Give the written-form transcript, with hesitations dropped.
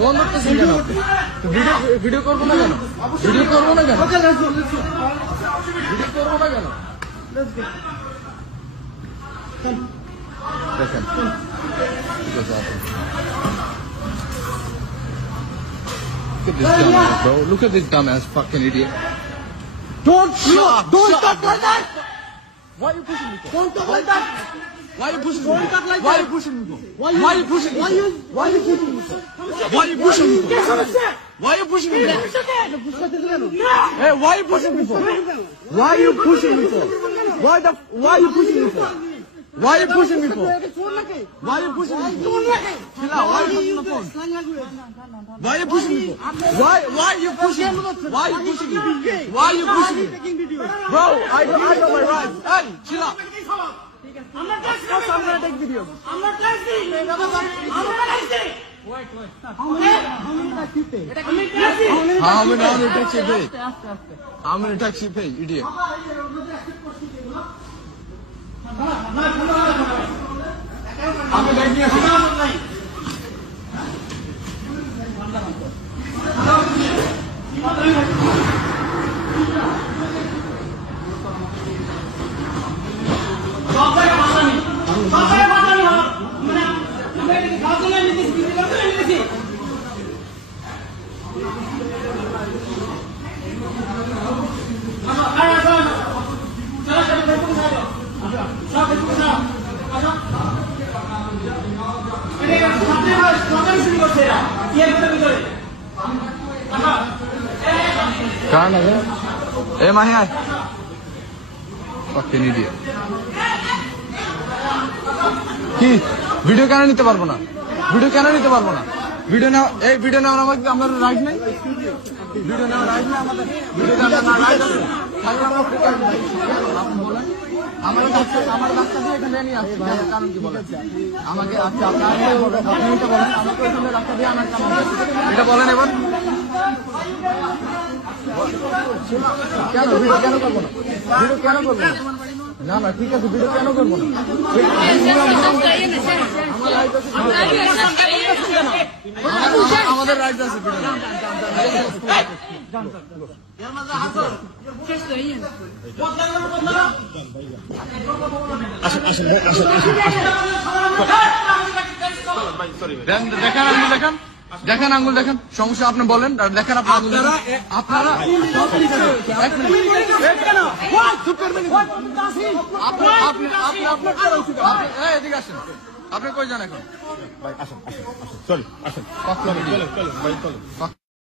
Phone ধরতেছেন কেন? Video করবো না কেন? ভিডিও করবো না কেন? ভিডিও করবো না কেন? দেখেন look at this dumbass fucking idiot. Don't talk like that. Why are you pushing me for? Don't talk like that. Why are you pushing me? Don't talk like Why are that. you pushing me for? Why Why are you pushing me? Why you pushing me? Why are you pushing me for? Why are you pushing me for? Hey, why are you pushing me for? Why are you pushing me for? Why are you pushing me for? Why are you pushing me for? Why are you pushing me for? Chill out. Why are you pushing the phone? Why are you pushing me for? Why are you pushing me? Why are you pushing me? Why are you pushing me? Bro, I know my rights. Hey, chill out. I'm gonna take videos. I'm not taxing. Wait. How many tax you pay? How many tax you pay? How many tax you pay, idiot? আমি bag নিয়ে আসি। কারণ আছে এ মাহি আয় fucking idiot কি video কেন নিতে পারবো না? ভিডিও কেন নিতে পারবো না? ভিডিও নাও, এই ভিডিও নেওয়ার আমাদের আমার রাইট নেই। ভিডিও নেওয়ার রাইট নেই আমাদের। ভিডিও নেওয়ার রাইট আছে। তাহলে আমরা ফোকাস দিই। আপনি বলেন আমার রাস্তা দিয়ে এখানে নিয়ে আসছি ভাই, কারণ কি বলেন আমাকে? আচ্ছা আপনারা বলেন, আপনি এটা বলেন আমাকে এখানে রাস্তা দিয়ে আনার কারণ এটা বলেন এবার। কেন ভিডিও কেন করবো না? ভিডিও কেন করবো না? না না ঠিক আছে, ভিডিও কেন করবো না? আমাদের রাইট আছে ভিডিও। দেখেন আঙ্গুল দেখেন, সমস্যা আপনি বলেন, দেখেন আপনারা এদিকে আসেন। আপনি কই যান এখন?